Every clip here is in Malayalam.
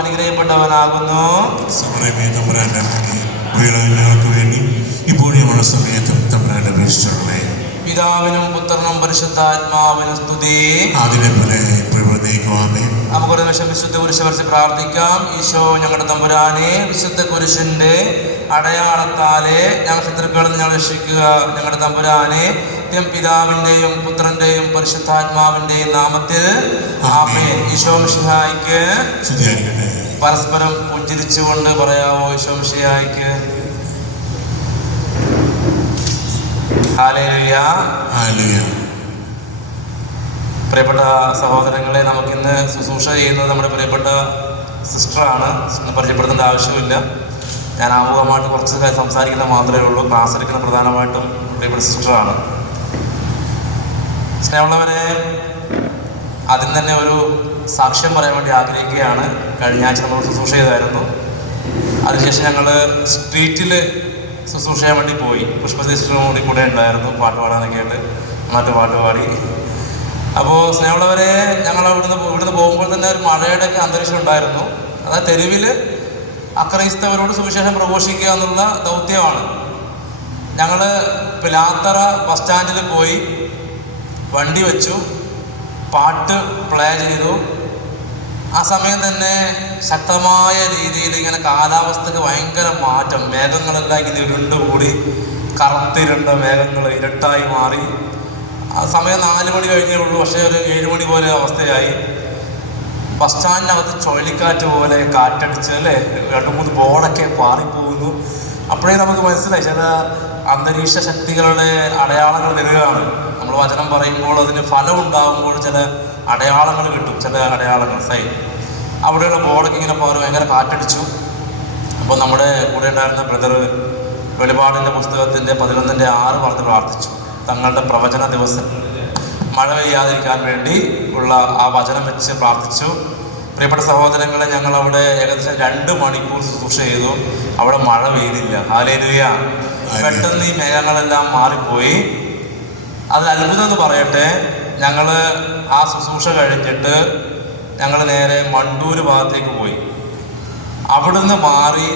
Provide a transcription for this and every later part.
അനുഗ്രഹിക്കപ്പെട്ടവനാകുന്നു. പിതാവിനും പുത്രനും പരിശുദ്ധാത്മാവിനും സ്തുതി. നമുക്കൊരു നിമിഷം വിശുദ്ധ കുരിശ് വരച്ച് പ്രാർത്ഥിക്കാം. ഈശോ ഞങ്ങളുടെ തമ്പുരാനെ, വിശുദ്ധ കുരിശിന്റെ അടയാളത്താലെ ഞങ്ങൾ ശത്രുക്കളിൽ ഞങ്ങൾ രക്ഷിക്കുക. ഞങ്ങളുടെ തമ്പുരാനെ, പിതാവിന്റെയും പുത്രന്റെയും പരിശുദ്ധാത്മാവിന്റെയും നാമത്തിൽ ആമേൻ. ഈശോ മിശിഹായിക്ക് പരസ്പരം പുഞ്ചിരിച്ചുകൊണ്ട് പറയാവോ? ഈശോ മിശിഹായിക്ക് ഹല്ലേലൂയ. പ്രിയപ്പെട്ട സഹോദരങ്ങളെ, നമുക്കിന്ന് ശുശ്രൂഷ ചെയ്യുന്നത് നമ്മുടെ പ്രിയപ്പെട്ട സിസ്റ്ററാണ്. പരിചയപ്പെടുത്തേണ്ട ആവശ്യമില്ല. ഞാൻ ആമുഖമായിട്ട് കുറച്ച് കാര്യം സംസാരിക്കുന്നത് മാത്രമേ ഉള്ളൂ. ക്ലാസ് എടുക്കുന്ന പ്രധാനമായിട്ടും പ്രിയപ്പെട്ട സിസ്റ്ററാണ്. സ്നേഹമുള്ളവരെ, അതിന് തന്നെ ഒരു സാക്ഷ്യം പറയാൻ വേണ്ടി ആഗ്രഹിക്കുകയാണ്. കഴിഞ്ഞ ആഴ്ച നമ്മൾ ശുശ്രൂഷ ചെയ്തായിരുന്നു. അതിനുശേഷം ഞങ്ങൾ സ്ട്രീറ്റിൽ ശുശ്രൂഷ ചെയ്യാൻ വേണ്ടി പോയി. പുഷ്പശ്രീ സിസ്റ്ററും കൂടെ ഉണ്ടായിരുന്നു. പാട്ട് പാടാനൊക്കെ ആയിട്ട് മറ്റു പാട്ട് പാടി. അപ്പോൾ സ്നേഹമുള്ളവരെ, ഞങ്ങൾ ഇവിടുന്ന് പോകുമ്പോൾ തന്നെ ഒരു മഴയുടെ ഒക്കെ അന്തരീക്ഷം ഉണ്ടായിരുന്നു. അതായത് തെരുവിൽ അക്രൈസ്തവരോട് സുവിശേഷം പ്രഘോഷിക്കുക എന്നുള്ള ദൗത്യമാണ്. ഞങ്ങൾ പിലാത്തറ ബസ് സ്റ്റാൻഡിൽ പോയി വണ്ടി വെച്ചു, പാട്ട് പ്ലേ ചെയ്തു. ആ സമയം തന്നെ ശക്തമായ രീതിയിൽ ഇങ്ങനെ കാലാവസ്ഥക്ക് ഭയങ്കര മാറ്റം. മേഘങ്ങളെല്ലാം ഇങ്ങനെ ഇരുണ്ടുകൂടി, കറുത്തിരുണ്ട മേഘങ്ങൾ ഇരുട്ടായി മാറി. ആ സമയം 4 മണി കഴിഞ്ഞേ ഉള്ളൂ. പക്ഷേ ഒരു 7 മണി പോലെ അവസ്ഥയായി. ബസ് സ്റ്റാൻഡിനകത്ത് ചുഴലിക്കാറ്റ് പോലെ കാറ്റടിച്ച് അല്ലേ, 2-3 ബോർഡൊക്കെ പാറിപ്പോകുന്നു. അപ്പോഴേ നമുക്ക് മനസ്സിലായി ചില അന്തരീക്ഷ ശക്തികളുടെ അടയാളങ്ങൾ വരികയാണ്. നമ്മൾ വചനം പറയുമ്പോൾ അതിന് ഫലം ഉണ്ടാകുമ്പോൾ ചില അടയാളങ്ങൾ കിട്ടും. ചില അടയാളങ്ങൾ അവിടെയുള്ള ബോർഡൊക്കെ ഇങ്ങനെ പാറി ഭയങ്കര കാറ്റടിച്ചു. അപ്പോൾ നമ്മുടെ കൂടെ ഉണ്ടായിരുന്ന ബ്രദർ വെളിപാടിൻ്റെ പുസ്തകത്തിൻ്റെ 11:6 പറഞ്ഞ് പ്രാർത്ഥിച്ചു. തങ്ങളുടെ പ്രവചന ദിവസങ്ങളിൽ മഴ പെയ്യാതിരിക്കാൻ വേണ്ടി ഉള്ള ആ വചനം വെച്ച് പ്രാർത്ഥിച്ചു. പ്രിയപ്പെട്ട സഹോദരങ്ങളെ, ഞങ്ങൾ അവിടെ ഏകദേശം 2 മണിക്കൂർ ശുശ്രൂഷ ചെയ്തു. അവിടെ മഴ പെയ്തില്ല. ഹല്ലേലൂയ. പെട്ടെന്ന് ഈ മേഘങ്ങളെല്ലാം മാറിപ്പോയി. അതിൽ അത്ഭുതം എന്ന് പറയട്ടെ, ഞങ്ങൾ ആ ശുശ്രൂഷ കഴിഞ്ഞിട്ട് ഞങ്ങൾ നേരെ മണ്ടൂർ ഭാഗത്തേക്ക് പോയി. അവിടുന്ന് മാറി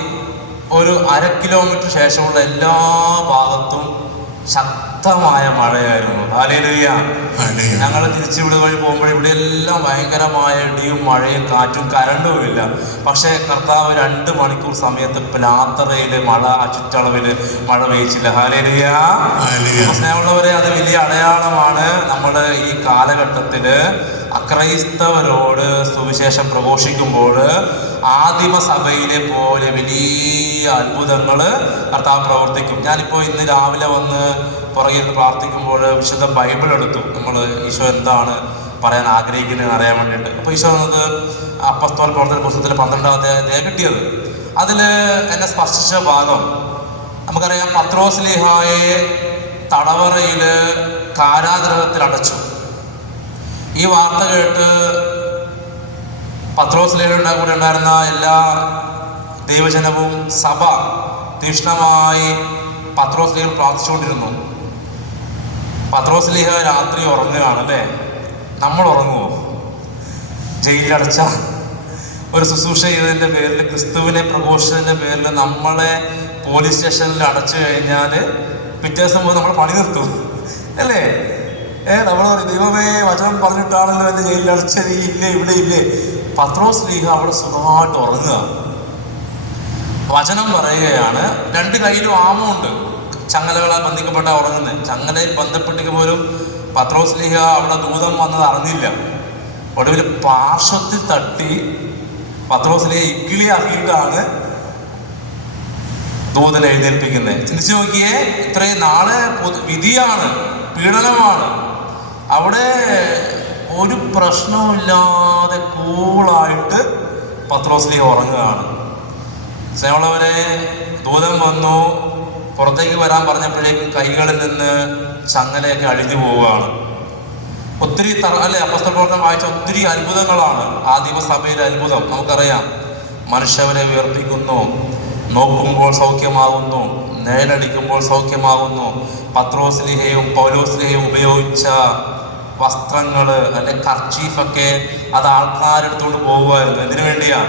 ഒരു 1/2 കിലോമീറ്റർ ശേഷമുള്ള എല്ലാ ഭാഗത്തും ശക്തമായ മഴയായിരുന്നു. ഹല്ലേലൂയ. ഞങ്ങൾ തിരിച്ചിവിടെ വഴി പോകുമ്പോൾ ഇവിടെ എല്ലാം ഭയങ്കരമായ ഇടിയും മഴയും കാറ്റും കരണ്ടും ഇല്ല. പക്ഷേ കർത്താവ് 2 മണിക്കൂർ സമയത്ത് പിലാത്തറയിലെ മഴ, ആ ചുറ്റളവിൽ മഴ പെയ്ച്ചില്ല. ഹല്ലേലൂയ. സ്നേഹമുള്ളവരെ, അത് വലിയ അടയാളമാണ്. നമ്മൾ ഈ കാലഘട്ടത്തിൽ അക്രൈസ്തവരോട് സുവിശേഷം പ്രഘോഷിക്കുമ്പോൾ ആദിമസഭയിലെ പോലെ വലിയ അത്ഭുതങ്ങൾ കർത്താവ് പ്രവർത്തിക്കും. ഞാനിപ്പോൾ ഇന്ന് രാവിലെ വന്ന് പുറകിൽ പ്രാർത്ഥിക്കുമ്പോൾ വിശുദ്ധ ബൈബിൾ എടുത്തു. നമ്മൾ ഈശോ എന്താണ് പറയാൻ ആഗ്രഹിക്കുന്നതെന്ന് അറിയാൻ വേണ്ടിയിട്ട്. അപ്പോൾ ഈശോ എന്നത് അപ്പസ്തോല പ്രവർത്തന പുസ്തകത്തിൽ 12-ാം അധ്യായം കിട്ടിയത്. അതിൽ എന്നെ സ്പർശിച്ച ഭാഗം നമുക്കറിയാം. പത്രോസ്ലീഹായെ തടവറയിൽ കാരാഗൃഹത്തിൽ അടച്ചു. ഈ വാർത്ത കേട്ട് പത്രോസ്ലീഹയുടെ കൂടെ ഉണ്ടായിരുന്ന എല്ലാ ദൈവജനവും സഭ തീക്ഷ്ണമായി പത്രോസ്ലീഹ പ്രാർത്ഥിച്ചുകൊണ്ടിരുന്നു. പത്രോസ്ലീഹ രാത്രി ഉറങ്ങുകയാണ് അല്ലേ? നമ്മൾ ഉറങ്ങുമോ? ജയിലിലടച്ച ഒരു ശുശ്രൂഷ ചെയ്തതിൻ്റെ പേരിൽ, ക്രിസ്തുവിനെ പ്രഘോഷിച്ചതിൻ്റെ പേരിൽ നമ്മളെ പോലീസ് സ്റ്റേഷനിൽ അടച്ചു കഴിഞ്ഞാൽ പിറ്റേ ദിവസം പോയി നമ്മൾ പണി നിർത്തും അല്ലേ? നമ്മൾ പറയും, ദൈവമേ വചനം പറഞ്ഞിട്ടാണല്ലോ എൻ്റെ ജയിലിൽ അടച്ചത്, ഇല്ലേ ഇവിടെ ഇല്ലേ? പത്രോസ്ലീഹ അവിടെ സുഖമായിട്ട് ഉറങ്ങുക. വചനം പറയുകയാണ്. 2 കയ്യിലും ആമുണ്ട്. ചങ്ങലകളാൽ ബന്ധിക്കപ്പെട്ട ഉറങ്ങുന്നത്. ചങ്ങലയിൽ ബന്ധപ്പെട്ടിക്ക് പോലും പത്രോസ്ലീഹ അവിടെ ദൂതം വന്നത് അറിഞ്ഞില്ല. ഒടുവിൽ പാർശ്വത്തിൽ തട്ടി പത്രോസ്ലീഹ ഇക്കിളിയാക്കിയിട്ടാണ് ദൂതനെ എഴുന്നേൽപ്പിക്കുന്നത്. ചിന്തിച്ചു നോക്കിയേ, ഇത്രയും നാളെ വിധിയാണ്, പീഡനമാണ്. അവിടെ ഒരു പ്രശ്നവുമില്ലാതെ കൂളായിട്ട് പത്രോസ്ലീഹ ഉറങ്ങുകയാണ്. സ്നേഹമുള്ളവരെ, ദൂതൻ വന്നു പുറത്തേക്ക് വരാൻ പറഞ്ഞപ്പോഴേക്കും കൈകളിൽ നിന്ന് ചങ്ങലയൊക്കെ അഴിഞ്ഞു പോവുകയാണ്. ഒത്തിരി അല്ലെ, അപ്പോസ്തല പ്രവർത്തനം വായിച്ച ഒത്തിരി അത്ഭുതങ്ങളാണ് ആദിമസഭയിലെ അത്ഭുതം. നമുക്കറിയാം, മനുഷ്യവരെ ഉയർപ്പിക്കുന്നു, നോക്കുമ്പോൾ സൗഖ്യമാകുന്നു, നേരടിക്കുമ്പോൾ സൗഖ്യമാകുന്നു. പത്രോസ്ലീഹയും പൗലോസ്ലീഹയും ഉപയോഗിച്ച വസ്ത്രങ്ങൾ അല്ലെ കർച്ചീഫൊക്കെ അത് ആൾക്കാരെടുത്തുകൊണ്ട് പോകുമായിരുന്നു. എന്തിനു വേണ്ടിയാ?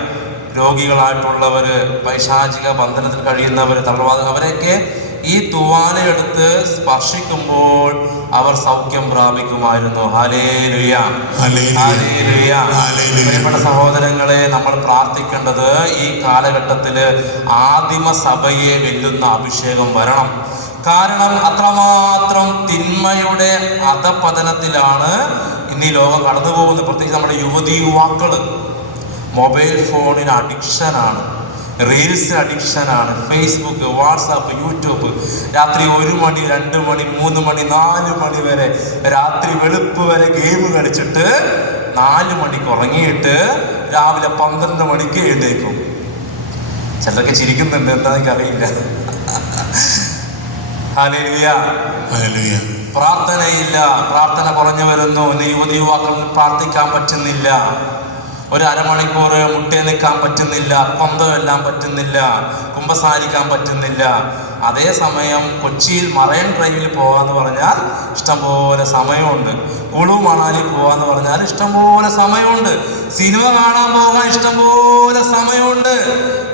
രോഗികളായിട്ടുള്ളവര്, പൈശാചിക ബന്ധനത്തിൽ കഴിയുന്നവര്, തളർവാദം, അവരെയൊക്കെ ഈ തൂവാലയെടുത്ത് സ്പർശിക്കുമ്പോൾ അവർ സൗഖ്യം പ്രാപിക്കുമായിരുന്നു. Hallelujah, hallelujah. പ്രിയപ്പെട്ട സഹോദരങ്ങളെ, നമ്മൾ പ്രാർത്ഥിക്കേണ്ടത് ഈ കാലഘട്ടത്തില് ആദിമ സഭയെ വെല്ലുന്ന അഭിഷേകം വരണം. കാരണം അത്രമാത്രം തിന്മയുടെ അധപതനത്തിലാണ് ഇന്ന് ഈ ലോകം കടന്നു പോകുന്നത്. പ്രത്യേകിച്ച് നമ്മുടെ യുവതിയുവാക്കള് മൊബൈൽ ഫോണിന് അഡിക്ഷനാണ്, റീൽസ് അഡിക്ഷനാണ്, ഫേസ്ബുക്ക്, വാട്സാപ്പ്, യൂട്യൂബ്. രാത്രി 1 മണി, 2 മണി, 3 മണി, 4 മണി വരെ, രാത്രി വെളുപ്പ് വരെ ഗെയിം കളിച്ചിട്ട് 4 മണിക്ക് ഉറങ്ങിയിട്ട് രാവിലെ 12 മണിക്ക് എഴുന്നേക്കും. ചിലരൊക്കെ ചിരിക്കുന്നുണ്ട്, എന്താ എനിക്കറിയില്ല. Hallelujah, hallelujah. പ്രാർത്ഥനയില്ല, പ്രാർത്ഥന കുറഞ്ഞു വരുന്നു. യുവതി യുവാക്കൾ പ്രാർത്ഥിക്കാൻ പറ്റുന്നില്ല. ഒരു അരമണിക്കൂർ മുട്ടേ നിൽക്കാൻ പറ്റുന്നില്ല, കൊന്തമെല്ലാം പറ്റുന്നില്ല, കുമ്പസാരിക്കാൻ പറ്റുന്നില്ല. അതേസമയം കൊച്ചിയിൽ മറൈൻ ഡ്രൈവിൽ പോകാന്ന് പറഞ്ഞാൽ ഇഷ്ടംപോലെ സമയമുണ്ട്. കുളു മണാലി പോകാന്ന് പറഞ്ഞാൽ ഇഷ്ടംപോലെ സമയമുണ്ട്. സിനിമ കാണാൻ പോകാൻ ഇഷ്ടംപോലെ സമയമുണ്ട്.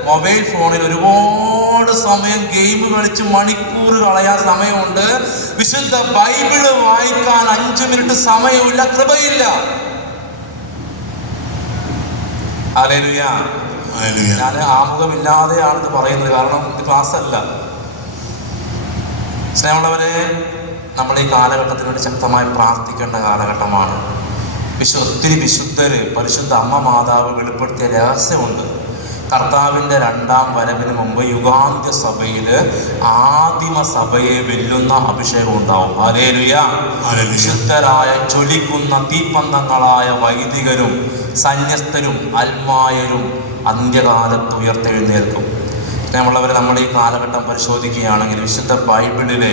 മൊബൈൽ ഫോണിൽ ഒരുപാട് സമയം ഗെയിം കളിച്ച് മണിക്കൂർ കളയാൻ സമയമുണ്ട്. വിശുദ്ധ ബൈബിള് വായിക്കാൻ 5 മിനിറ്റ് സമയമില്ല, കൃപയില്ല. ഹല്ലേലൂയ. ഞാൻ ആമുഖമില്ലാതെയാണിത് പറയുന്നത്, കാരണം ഇത് ക്ലാസ് അല്ല. സ്നേഹമുള്ളവരെ, നമ്മൾ ഈ കാലഘട്ടത്തിനുവേണ്ടി ശക്തമായി പ്രാർത്ഥിക്കേണ്ട കാലഘട്ടമാണ്. ഒത്തിരി വിശുദ്ധര്, പരിശുദ്ധ അമ്മ മാതാവ് വെളിപ്പെടുത്തിയ രഹസ്യമുണ്ട്. കർത്താവിൻ്റെ 2ാം വരവിന് മുമ്പ് യുഗാന്ത്യ സഭയില് ആദിമ സഭയെ വെല്ലുന്ന അഭിഷേകം ഉണ്ടാവും. ഹല്ലേലൂയ. വിശുദ്ധരായ ജ്വലിക്കുന്ന തീപ്പന്തങ്ങളായ വൈദികരും സന്യസ്തരും അൽമായരും അന്ത്യകാലത്ത് ഉയർത്തെഴുന്നേൽക്കും. നമ്മളുള്ളവർ, നമ്മൾ ഈ കാലഘട്ടം പരിശോധിക്കുകയാണെങ്കിൽ വിശുദ്ധ ബൈബിളിലെ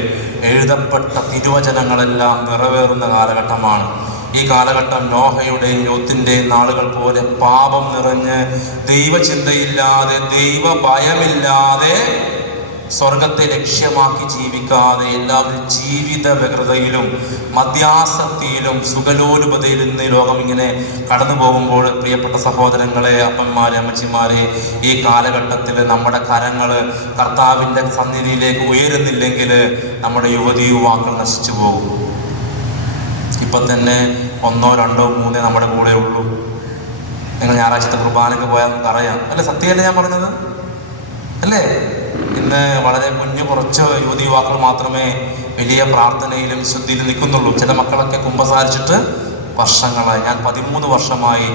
എഴുതപ്പെട്ട തിരുവചനങ്ങളെല്ലാം നിറവേറുന്ന കാലഘട്ടമാണ്. ഈ കാലഘട്ടം നോഹയുടെയും ലോത്തിൻ്റെയും നാളുകൾ പോലെ പാപം നിറഞ്ഞ് ദൈവചിന്തയില്ലാതെ, ദൈവ ഭയമില്ലാതെ, സ്വർഗത്തെ ലക്ഷ്യമാക്കി ജീവിക്കാതെ എല്ലാവരും ജീവിത വ്യഗ്രതയിലും മദ്യാസക്തിയിലും സുഖലോലുപതയിലും ഇന്ന് ലോകം ഇങ്ങനെ കടന്നു പോകുമ്പോൾ, പ്രിയപ്പെട്ട സഹോദരങ്ങളെ, അപ്പന്മാരെ, അമ്മച്ചിമാരെ, ഈ കാലഘട്ടത്തിൽ നമ്മുടെ കരങ്ങൾ കർത്താവിൻ്റെ സന്നിധിയിലേക്ക് ഉയരുന്നില്ലെങ്കിൽ നമ്മുടെ യുവതി യുവാക്കൾ നശിച്ചു പോകും. ഇപ്പം തന്നെ 1, 2, 3 നമ്മുടെ കൂടെ ഉള്ളൂ. നിങ്ങൾ ഞായറാഴ്ചത്തെ കുർബാനയ്ക്ക് പോയാൽ നമുക്ക് അറിയാം, അല്ലേ? സത്യമല്ലേ ഞാൻ പറഞ്ഞത്? അല്ലേ? ഇന്ന് വളരെ കുറച്ച് യുവതി യുവാക്കൾ മാത്രമേ വലിയ പ്രാർത്ഥനയിലും ശുദ്ധിയിലും നിൽക്കുന്നുള്ളൂ. ചില മക്കളൊക്കെ കുമ്പസാരിച്ചിട്ട് വർഷങ്ങളായി. ഞാൻ 13 വർഷമായി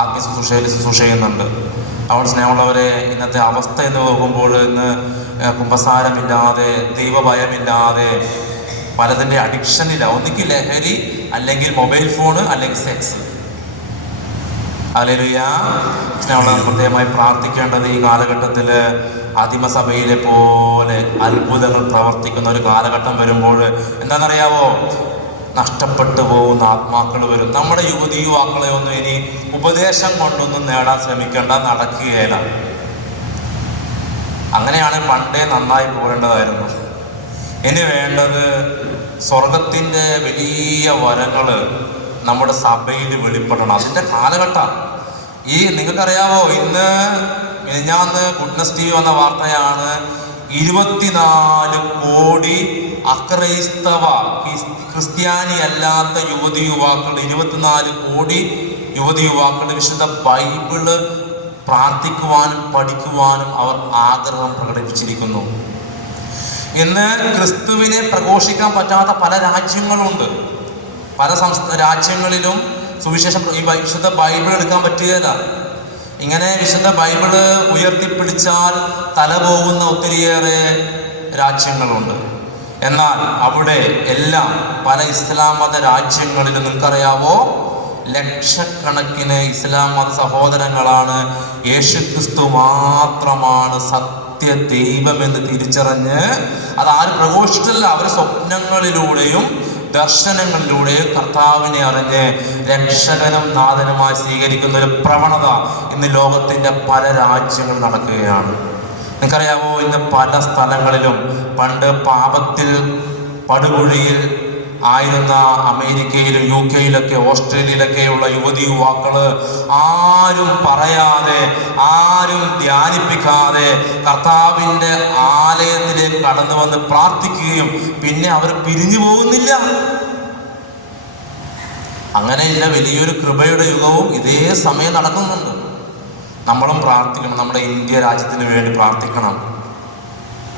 ആത്മീയ ശുശ്രൂഷ ചെയ്യുന്നുണ്ട്. അവിടെ സ്നേഹമുള്ളവരെ, ഇന്നത്തെ അവസ്ഥ എന്ന് നോക്കുമ്പോൾ ഇന്ന് കുമ്പസാരമില്ലാതെ, ദൈവഭയമില്ലാതെ, പലതിൻ്റെ അഡിക്ഷനില്ല. ഒന്നുകിൽ ലഹരി, അല്ലെങ്കിൽ മൊബൈൽ ഫോണ്, അല്ലെങ്കിൽ സെക്സ്. ഹല്ലേലൂയ. സ്നേഹമുള്ളവർ, പ്രത്യേകമായി പ്രാർത്ഥിക്കേണ്ടത് ഈ കാലഘട്ടത്തിൽ ആദിമസഭയിലെ പോലെ അത്ഭുതങ്ങൾ പ്രവർത്തിക്കുന്ന ഒരു കാലഘട്ടം വരുമ്പോൾ എന്താണെന്നറിയാവോ? നഷ്ടപ്പെട്ടു പോകുന്ന ആത്മാക്കൾ വരും. നമ്മുടെ യുവതി യുവാക്കളെ ഒന്നും ഇനി ഉപദേശം കൊണ്ടൊന്നും നേടാൻ ശ്രമിക്കേണ്ട, നടക്കുകയില്ല. അങ്ങനെയാണ് പണ്ടേ നന്നായി പോരേണ്ടതായിരുന്നു. ഇനി വേണ്ടത് സ്വർഗത്തിൻ്റെ വലിയ വരങ്ങൾ നമ്മുടെ സഭയിൽ വെളിപ്പെടണം. അതിൻ്റെ കാലഘട്ടം നിങ്ങൾക്കറിയാവോ? മിനിഞ്ഞാന്ന് ഗുഡ്നസ് ടി വി വന്ന വാർത്തയാണ്. 24 കോടി അക്രൈസ്തവ ക്രിസ്ത്യാനി അല്ലാത്ത യുവതി യുവാക്കൾ, 24 കോടി യുവതി യുവാക്കൾ വിശുദ്ധ ബൈബിള് പ്രാർത്ഥിക്കുവാനും പഠിക്കുവാനും അവർ ആഗ്രഹം പ്രകടിപ്പിച്ചിരിക്കുന്നു. ഇന്ന് ക്രിസ്തുവിനെ പ്രഘോഷിക്കാൻ പറ്റാത്ത പല രാജ്യങ്ങളുണ്ട്. പല രാജ്യങ്ങളിലും സുവിശേഷം ഈ വിശുദ്ധ ബൈബിൾ എടുക്കാൻ പറ്റുകയില്ല. ഇങ്ങനെ വിശുദ്ധ ബൈബിള് ഉയർത്തിപ്പിടിച്ചാൽ തല പോകുന്ന ഒത്തിരിയേറെ രാജ്യങ്ങളുണ്ട്. എന്നാൽ അവിടെ എല്ലാം പല ഇസ്ലാം മത രാജ്യങ്ങളിലും നിങ്ങൾക്കറിയാവോ, ലക്ഷക്കണക്കിന് ഇസ്ലാം മത സഹോദരങ്ങളാണ് യേശുക്രിസ്തു മാത്രമാണ് സത്യ ദൈവമെന്ന് തിരിച്ചറിഞ്ഞ് അതാരും പ്രഘോഷിച്ചില്ല. അവർ സ്വപ്നങ്ങളിലൂടെയും ദർശനങ്ങളിലൂടെയും കർത്താവിനെ അറിഞ്ഞ് രക്ഷകനും നാഥനുമായി സ്വീകരിക്കുന്ന ഒരു പ്രവണത ഇന്ന് ലോകത്തിൻ്റെ പല രാജ്യങ്ങളിൽ നടക്കുകയാണ്. നിങ്ങൾക്കറിയാമോ, ഇന്ന് പല സ്ഥലങ്ങളിലും പണ്ട് പാപത്തിൽ പടുകുഴിയിൽ ആയിരുന്ന അമേരിക്കയിലും UK-യിലൊക്കെ ഓസ്ട്രേലിയയിലൊക്കെയുള്ള യുവതി യുവാക്കള് ആരും പറയാതെ, ആരും ധ്യാനിപ്പിക്കാതെ കർത്താവിൻ്റെ ആലയത്തിലേക്ക് കടന്നു വന്ന് പ്രാർത്ഥിക്കുകയും പിന്നെ അവർ പിരിഞ്ഞു പോകുന്നില്ല. അങ്ങനെയില്ല, വലിയൊരു കൃപയുടെ യുഗവും ഇതേ സമയം നടക്കുന്നുണ്ട്. നമ്മളും പ്രാർത്ഥിക്കണം, നമ്മുടെ ഇന്ത്യ രാജ്യത്തിന് വേണ്ടി പ്രാർത്ഥിക്കണം.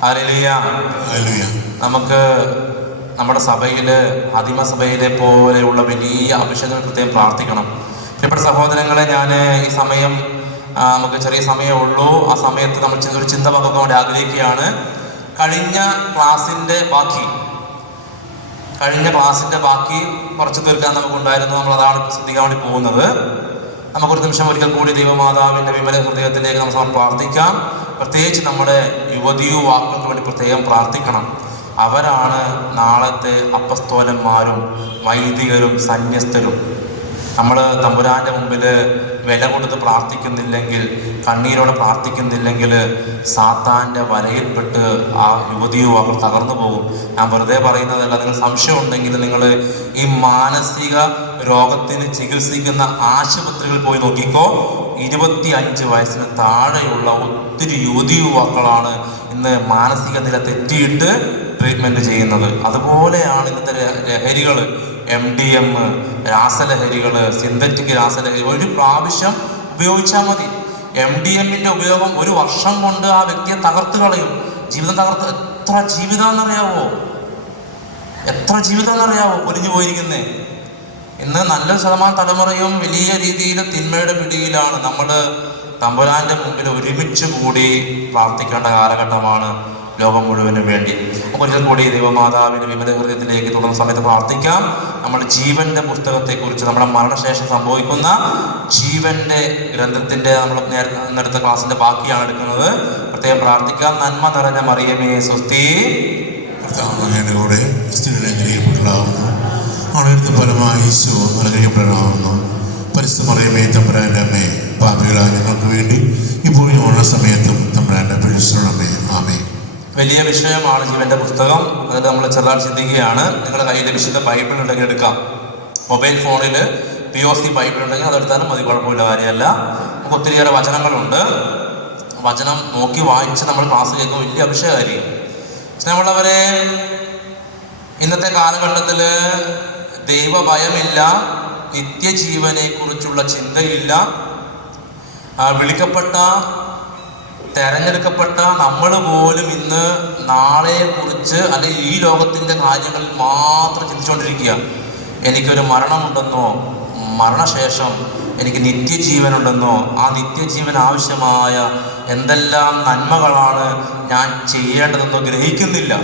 ഹല്ലേലൂയ. നമുക്ക് നമ്മുടെ സഭയിൽ, ആദിമസഭയിലെ പോലെയുള്ള വലിയ അഭിഷേകങ്ങൾ പ്രത്യേകം പ്രാർത്ഥിക്കണം. പ്രിയപ്പെട്ട സഹോദരങ്ങളെ, ഞാൻ ഈ സമയം, നമുക്ക് ചെറിയ സമയമേ ഉള്ളൂ, ആ സമയത്ത് നമ്മൾ ഒരു ചിന്ത പകർത്താൻ വേണ്ടി ആഗ്രഹിക്കുകയാണ്. കഴിഞ്ഞ ക്ലാസ്സിൻ്റെ ബാക്കി കുറച്ച് തീർക്കാൻ നമുക്കുണ്ടായിരുന്നു. നമ്മളതാണ് ശ്രദ്ധിക്കാൻ വേണ്ടി പോകുന്നത്. നമുക്കൊരു നിമിഷം ഒരിക്കൽ കൂടി ദൈവമാതാവിൻ്റെ വിമല ഹൃദയത്തിലേക്ക് നമ്മൾ പ്രാർത്ഥിക്കാം. പ്രത്യേകിച്ച് നമ്മുടെ യുവതിയുവാക്കൾക്ക് വേണ്ടി പ്രത്യേകം പ്രാർത്ഥിക്കണം. അവരാണ് നാളത്തെ അപ്പസ്തോലന്മാരും വൈദികരും സന്യസ്തരും. നമ്മൾ തമ്പുരാൻ്റെ മുമ്പിൽ വില കൊടുത്ത് പ്രാർത്ഥിക്കുന്നില്ലെങ്കിൽ, കണ്ണീരോടെ പ്രാർത്ഥിക്കുന്നില്ലെങ്കിൽ സാത്താൻ്റെ വലയിൽപ്പെട്ട് ആ യുവതിയുവാക്കൾ തകർന്നു പോകും. ഞാൻ വെറുതെ പറയുന്നതല്ല. നിങ്ങൾ സംശയം ഉണ്ടെങ്കിൽ നിങ്ങൾ ഈ മാനസിക രോഗത്തിന് ചികിത്സിക്കുന്ന ആശുപത്രികളിൽ പോയി നോക്കിക്കോ. 25 വയസ്സിന് താഴെയുള്ള ഒത്തിരി യുവതിയുവാക്കളാണ് ഇന്ന് മാനസിക നില തെറ്റിയിട്ട് ട്രീറ്റ്മെൻറ്റ് ചെയ്യുന്നത്. അതുപോലെയാണ് ഇന്നത്തെ ലഹരികൾ, MDM, രാസലഹരികൾ, സിന്തറ്റിക് രാസലഹരി. ഒരു പ്രാവശ്യം ഉപയോഗിച്ചാൽ മതി. MDM-ന്റെ ഉപയോഗം 1 വർഷം കൊണ്ട് ആ വ്യക്തിയെ തകർത്ത് കളയും. ജീവിതം തകർത്ത്. എത്ര ജീവിതം എന്നറിയാവോ പൊലിഞ്ഞു പോയിരിക്കുന്നേ. ഇന്ന് നല്ലൊരു ശതമാനം തലമുറയും വലിയ രീതിയിൽ തിന്മയുടെ പിടിയിലാണ്. നമ്മൾ തമ്പുരാൻ്റെ മുമ്പിൽ ഒരുമിച്ച് കൂടി പ്രാർത്ഥിക്കേണ്ട കാലഘട്ടമാണ്, ലോകം മുഴുവനും വേണ്ടി. ഒരിക്കൽ കൂടി ദൈവമാതാവിൻ്റെ വിമല ഹൃദയത്തിലേക്ക് തുടർന്ന സമയത്ത് പ്രാർത്ഥിക്കാം. നമ്മുടെ ജീവന്റെ പുസ്തകത്തെക്കുറിച്ച്, നമ്മുടെ മരണശേഷം സംഭവിക്കുന്ന ജീവന്റെ ഗ്രന്ഥത്തിൻ്റെ നമ്മൾ നേരത്തെ ക്ലാസ്സിൻ്റെ ബാക്കിയാണ് എടുക്കുന്നത്. പ്രത്യേകം പ്രാർത്ഥിക്കാം. നന്മ നിറഞ്ഞ മറിയമേ സ്വസ്തി, കൂടെ സ്ത്രീകളെങ്ങനെയുണ്ടാവുന്നു, അണയത്ത് ഫലമായി ഈശോ അനുഗ്രഹിക്കപ്പെടാവുന്നു. പരിശുദ്ധ മറിയമേ തമ്പുരാൻ്റെ അമ്മേ, പാപികളായ ഞങ്ങൾക്ക് വേണ്ടി ഇപ്പോഴും ഉള്ള സമയത്തും തമ്പുരാൻ്റെ അപേക്ഷിച്ചുള്ളമേ. ആമേൻ. വലിയ വിഷയമാണ് ജീവന്റെ പുസ്തകം. അതിൽ നമ്മൾ ചെറുതായി ചിന്തിക്കുകയാണ്. നിങ്ങളുടെ കയ്യിൽ വിശുദ്ധ ബൈബിൾ ഉണ്ടെങ്കിൽ എടുക്കാം. മൊബൈൽ ഫോണിൽ POC ബൈബിൾ ഉണ്ടെങ്കിൽ അതെടുത്താലും മതി, കുഴപ്പമില്ല, കാര്യമല്ല. നമുക്ക് ഒത്തിരിയേറെ വചനങ്ങളുണ്ട്. വചനം നോക്കി വായിച്ച് നമ്മൾ ക്ലാസ് കേൾക്കുക വലിയ അഭിഷേകമായിരിക്കും. സ്നേഹമുള്ളവരെ, ഇന്നത്തെ കാലഘട്ടത്തിൽ ദൈവഭയമില്ല, നിത്യജീവനെ കുറിച്ചുള്ള ചിന്തയില്ല. തെരഞ്ഞെടുക്കപ്പെട്ട നമ്മൾ പോലും ഇന്ന് നാളെക്കുറിച്ച് അല്ലെങ്കിൽ ഈ ലോകത്തിൻ്റെ കാര്യങ്ങളിൽ മാത്രം ചിന്തിച്ചുകൊണ്ടിരിക്കുക. എനിക്കൊരു മരണമുണ്ടെന്നോ, മരണശേഷം എനിക്ക് നിത്യജീവനുണ്ടെന്നോ, ആ നിത്യജീവൻ ആവശ്യമായ എന്തെല്ലാം നന്മകളാണ് ഞാൻ ചെയ്യേണ്ടതെന്നോ ഗ്രഹിക്കുന്നില്ല.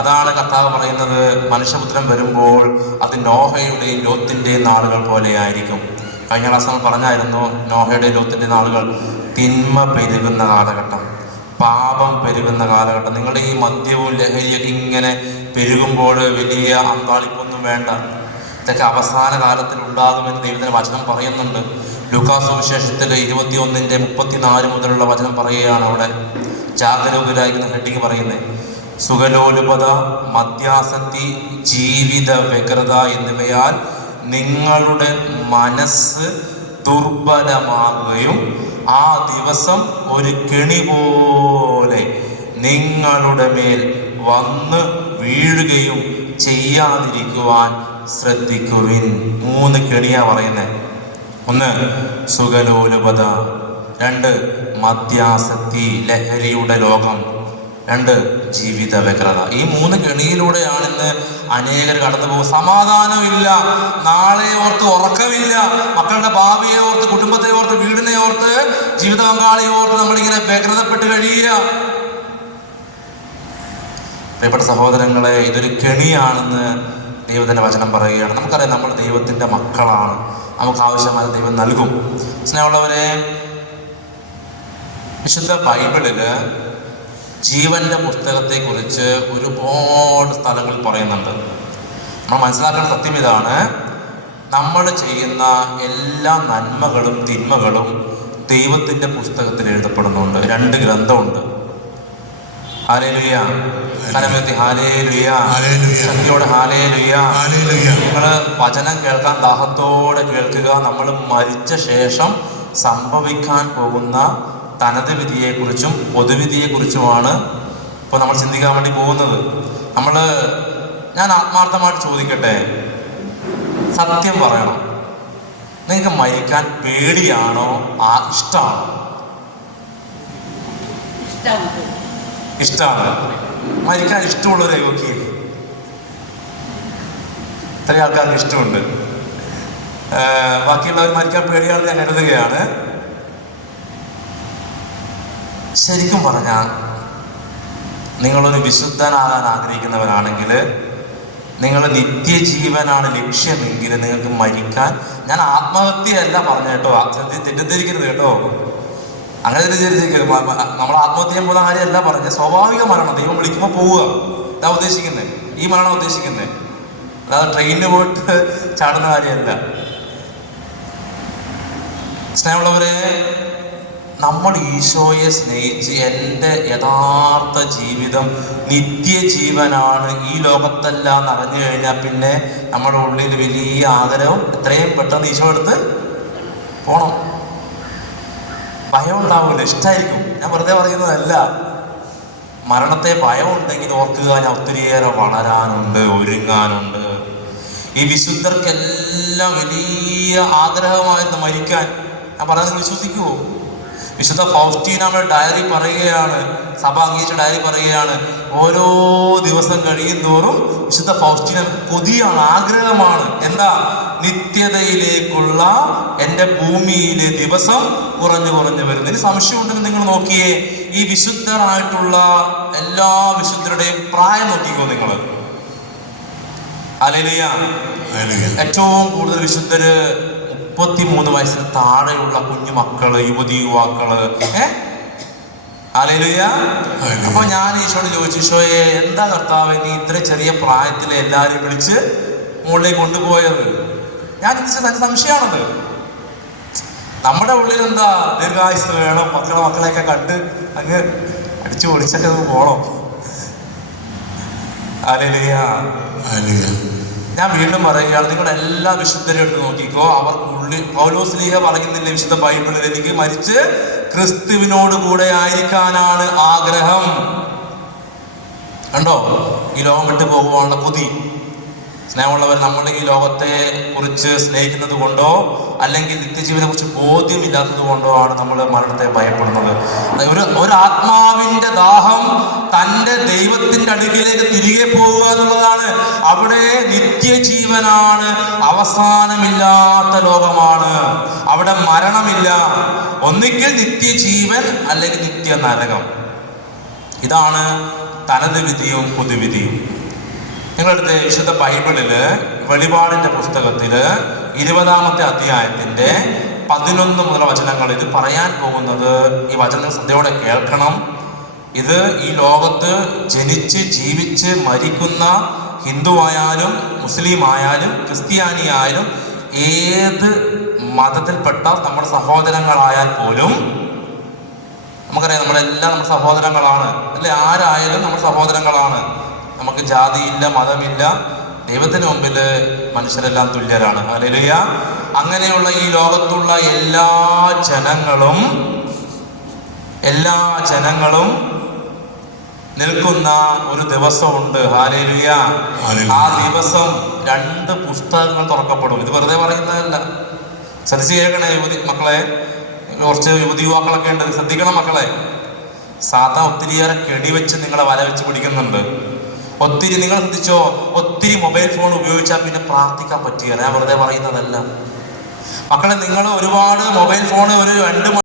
അതാണ് കർത്താവ് പറയുന്നത്, മനുഷ്യപുത്രൻ വരുമ്പോൾ അത് നോഹയുടെയും ലോത്തിൻ്റെയും നാളുകൾ പോലെയായിരിക്കും. കഴിഞ്ഞ ക്ലാസ് നമ്മൾ പറഞ്ഞായിരുന്നു, നോഹയുടെയും ലോത്തിൻ്റെയും നാളുകൾ തിന്മ പെരുകുന്ന കാലഘട്ടം, പാപം പെരുകുന്ന കാലഘട്ടം. നിങ്ങളുടെ ഈ മദ്യവും ലഹരിയൊക്കെ ഇങ്ങനെ പെരുകുമ്പോൾ വലിയ അന്താളിപ്പൊന്നും വേണ്ട. ഇതൊക്കെ അവസാന കാലത്തിൽ ഉണ്ടാകുമെന്ന് ദൈവത്തിൻ്റെ വചനം പറയുന്നുണ്ട്. ലൂക്കാസ് സുവിശേഷത്തിൽ 21:34 മുതലുള്ള വചനം പറയുകയാണ്. അവിടെ ജാഗരൂകരായിരിക്കുന്ന ഹെഡിങ് പറയുന്നത്, സുഖലോലുപത, മദ്യാസക്തി, ജീവിത വ്യഗ്രത എന്നിവയാൽ നിങ്ങളുടെ മനസ്സ് ദുർബലമാകുകയും ആ ദിവസം ഒരു കെണി പോലെ നിങ്ങളുടെ മേൽ വന്ന് വീഴുകയും ചെയ്യാതിരിക്കുവാൻ ശ്രദ്ധിക്കുവിൻ. 3 കെണിയാ പറയുന്നത്. 1 സുഖലോലുപത, 2 മദ്യാസക്തി, ലഹരിയുടെ ലോകം, 2 ജീവിത വ്യഗ്രത. ഈ 3 കെണിയിലൂടെയാണ് ഇന്ന് അനേകർ കടന്നു പോകും. സമാധാനമില്ല, നാളെ ഓർത്ത് ഉറക്കമില്ല, മക്കളുടെ ഭാവിയെ ഓർത്ത്, കുടുംബത്തെ ഓർത്ത്, വീടിനെ ഓർത്ത്, ജീവിത പങ്കാളിയെ ഓർത്ത് നമ്മളിങ്ങനെ വ്യഗ്രതപ്പെട്ട് കഴിയുക. പ്രിയപ്പെട്ട സഹോദരങ്ങളെ, ഇതൊരു കെണിയാണെന്ന് ദൈവത്തിൻ്റെ വചനം പറയുകയാണ്. നമുക്കറിയാം, നമ്മൾ ദൈവത്തിൻ്റെ മക്കളാണ്, നമുക്ക് ആവശ്യമായ ദൈവം നൽകും. സ്നേഹമുള്ളവരെ, വിശുദ്ധ ബൈബിളില് ജീവന്റെ പുസ്തകത്തെക്കുറിച്ച് ഒരുപാട് സ്ഥലങ്ങളിൽ പറയുന്നുണ്ട്. നമ്മൾ മനസ്സിലാക്കേണ്ട സത്യം ഇതാണ്, നമ്മൾ ചെയ്യുന്ന എല്ലാ നന്മകളും തിന്മകളും ദൈവത്തിൻ്റെ പുസ്തകത്തിൽ എഴുതപ്പെടുന്നുണ്ട്. 2 ഗ്രന്ഥമുണ്ട്. ഹല്ലേലൂയ. കരമേത്തി ഹല്ലേലൂയ. ഹല്ലേലൂയ. ശക്തിയോടെ ഹല്ലേലൂയ. ഹല്ലേലൂയ. നിങ്ങൾ വചനം കേൾക്കാൻ ദാഹത്തോടെ കേൾക്കുക. നമ്മൾ മരിച്ച ശേഷം സംഭവിക്കാൻ പോകുന്ന തനത് വിധിയെക്കുറിച്ചും പൊതുവിധിയെക്കുറിച്ചുമാണ് ഇപ്പോൾ നമ്മൾ ചിന്തിക്കാൻ വേണ്ടി പോകുന്നത്. ഞാൻ ആത്മാർത്ഥമായിട്ട് ചോദിക്കട്ടെ, സത്യം പറയണം, നിങ്ങൾക്ക് മരിക്കാൻ പേടിയാണോ ഇഷ്ടമാണോ? ഇഷ്ടമാണ്. മരിക്കാൻ ഇഷ്ടമുള്ളവരെ നോക്കി ഇത്ര ആൾക്കാർക്ക് ഇഷ്ടമുണ്ട്. ബാക്കിയുള്ളവർ മരിക്കാൻ പേടിയാണെന്ന് ഞാൻ കരുതുകയാണ്. ശരിക്കും പറഞ്ഞാൽ നിങ്ങളൊരു വിശുദ്ധനാകാൻ ആഗ്രഹിക്കുന്നവരാണെങ്കിൽ, നിങ്ങൾ നിത്യജീവനാണ് ലക്ഷ്യമെങ്കിൽ നിങ്ങൾക്ക് മരിക്കാൻ, ഞാൻ ആത്മഹത്യയല്ല പറഞ്ഞ കേട്ടോ, തെറ്റിദ്ധരിക്കരുത് കേട്ടോ, അങ്ങനെ തെറ്റിദ്ധരിക്കരുത്. നമ്മൾ ആത്മഹത്യ ചെയ്യാൻ പോകുന്ന കാര്യമല്ല പറഞ്ഞത്. സ്വാഭാവിക മരണം, ദൈവം വിളിക്കുമ്പോൾ പോവുക, ഇതാ ഉദ്ദേശിക്കുന്നത്, ഈ മരണം ഉദ്ദേശിക്കുന്നത്. അല്ലാതെ ട്രെയിനിന് പോയിട്ട് ചാടുന്ന കാര്യമല്ല. സ്നേഹമുള്ളവരെ, നമ്മൾ ഈശോയെ സ്നേഹിച്ച് എൻ്റെ യഥാർത്ഥ ജീവിതം നിത്യജീവനാണ്, ഈ ലോകത്തല്ല എന്നറിഞ്ഞു കഴിഞ്ഞാൽ പിന്നെ നമ്മുടെ ഉള്ളിൽ വലിയ ആഗ്രഹം എത്രയും പെട്ടെന്ന് ഈശോ എടുത്ത് പോണം. ഭയം ഉണ്ടാവില്ല, ഇഷ്ടമായിരിക്കും. ഞാൻ വെറുതെ പറയുന്നതല്ല. മരണത്തെ ഭയം ഉണ്ടെങ്കിൽ ഓർക്കുക, ഞാൻ ഒത്തിരിയേറെ വളരാനുണ്ട്, ഒരുങ്ങാനുണ്ട്. ഈ വിശുദ്ധർക്കെല്ലാം വലിയ ആഗ്രഹമായിരുന്നു മരിക്കാൻ. ഞാൻ പറയുന്നത് വിശ്വസിക്കുമോ? വിശുദ്ധ ഫൗസ്റ്റീനയുടെ ഡയറി പറയുകയാണ്, സഭ അംഗീകരിച്ച ഡയറി പറയുകയാണ്, ഓരോ ദിവസം കഴിയും തോറും വിശുദ്ധ ഫൗസ്റ്റീന കൊതിയാണ്, ആഗ്രഹമാണ്. എന്താ? നിത്യതയിലേക്കുള്ള എൻ്റെ ഭൂമിയിലെ ദിവസം കുറഞ്ഞു കുറഞ്ഞു വരുന്നു. ഇനി സംശയമുണ്ടെങ്കിൽ നിങ്ങൾ നോക്കിയേ, ഈ വിശുദ്ധരായിട്ടുള്ള എല്ലാ വിശുദ്ധരുടെയും പ്രായം നോക്കിക്കോ നിങ്ങൾ. ഹല്ലേലൂയ. ഏറ്റവും കൂടുതൽ വിശുദ്ധര് 33 വയസ്സിന് താഴെയുള്ള കുഞ്ഞു മക്കള്, യുവതി യുവാക്കള്. ഹല്ലേലൂയ. അപ്പൊ ഞാൻ ഈശോയോട് ചോദിച്ചു, ഈശോയെ എന്താ കർത്താവേ നീ ഇത്ര ചെറിയ പ്രായത്തിലെ എല്ലാരും വിളിച്ച് മുകളിലേക്ക് കൊണ്ടുപോയത്? ഞാൻ ചിന്തിച്ചത് സംശയമാണത്. നമ്മുടെ ഉള്ളിൽ എന്താ ദീർഘായുസ് വേണം, മക്കളെയൊക്കെ കണ്ട് അങ്ങ് അടിച്ചു പൊളിച്ചൊക്കെ പോണം. ഹല്ലേലൂയ. ഞാൻ വീണ്ടും പറയുകയാണ്, നിങ്ങളുടെ എല്ലാ വിശുദ്ധരും എടുത്ത് നോക്കിക്കോ. അവർക്കുള്ളിൽ പൗലോസ്ലീഹ പറയുന്നില്ല വിശുദ്ധ ബൈബിളിൽ, എനിക്ക് മരിച്ച് ക്രിസ്തുവിനോട് കൂടെ ആയിരിക്കാനാണ് ആഗ്രഹം. കണ്ടോ, ഈ ലോകം വിട്ടു പോകുവാനുള്ള കൊതി. സ്നേഹമുള്ളവർ, നമ്മൾ ഈ ലോകത്തെ കുറിച്ച് സ്നേഹിക്കുന്നത് കൊണ്ടോ അല്ലെങ്കിൽ നിത്യജീവനെ കുറിച്ച് ബോധ്യമില്ലാത്തത് കൊണ്ടോ ആണ് നമ്മൾ മരണത്തെ ഭയപ്പെടുന്നത്. ഒരു ആത്മാവിന്റെ ദാഹം തൻ്റെ ദൈവത്തിന്റെ അടുക്കിലേക്ക് തിരികെ പോവുക എന്നുള്ളതാണ്. അവിടെ നിത്യജീവനാണ്, അവസാനമില്ലാത്ത ലോകമാണ്, അവിടെ മരണമില്ല. ഒന്നുകിൽ നിത്യജീവൻ അല്ലെങ്കിൽ നിത്യ നരകം. ഇതാണ് തനത് വിധിയും പൊതുവിധിയും. നിങ്ങളടുത്ത് വിശുദ്ധ ബൈബിളില് വെളിപാടിന്റെ പുസ്തകത്തില് 20-ാമത്തെ അധ്യായത്തിന്റെ 11 മുതൽ വചനങ്ങൾ ഇത് പറയാൻ പോകുന്നത്. ഈ വചനം ശ്രദ്ധയോടെ കേൾക്കണം. ഇത് ഈ ലോകത്ത് ജനിച്ച് ജീവിച്ച് മരിക്കുന്ന ഹിന്ദു ആയാലും മുസ്ലിം ആയാലും ക്രിസ്ത്യാനി ആയാലും ഏത് മതത്തിൽപ്പെട്ട നമ്മുടെ സഹോദരങ്ങളായാൽ പോലും, നമുക്കറിയാം നമ്മളെല്ലാം നമ്മുടെ സഹോദരങ്ങളാണ് അല്ലെ? ആരായാലും നമ്മുടെ സഹോദരങ്ങളാണ്. നമുക്ക് ജാതിയില്ല, മതമില്ല. ദൈവത്തിന് മുമ്പിൽ മനുഷ്യരെല്ലാം തുല്യരാണ്. ഹല്ലേലൂയ. അങ്ങനെയുള്ള ഈ ലോകത്തുള്ള എല്ലാ ജനങ്ങളും നിൽക്കുന്ന ഒരു ദിവസമുണ്ട്. ഹല്ലേലൂയ. ആ ദിവസം 2 പുസ്തകങ്ങൾ തുറക്കപ്പെടും. ഇത് വെറുതെ പറയുന്നതല്ല. ശ്രദ്ധിച്ച് കേൾക്കണേ മക്കളെ. കുറച്ച് യുവതി യുവാക്കളൊക്കെ ഉണ്ട്, ശ്രദ്ധിക്കണം മക്കളെ. സാത്താൻ ഒത്തിരിയേറെ കെടിവെച്ച് നിങ്ങളെ വല വെച്ച് പിടിക്കുന്നുണ്ട്. ഒത്തിരി നിങ്ങൾ ശ്രദ്ധിച്ചോ, ഒത്തിരി മൊബൈൽ ഫോൺ ഉപയോഗിച്ചാൽ പിന്നെ പ്രാർത്ഥിക്കാൻ പറ്റുകയില്ല. ഞാൻ വെറുതെ പറയുന്നതല്ല മക്കളെ. നിങ്ങൾ ഒരുപാട് മൊബൈൽ ഫോൺ ഒരു 2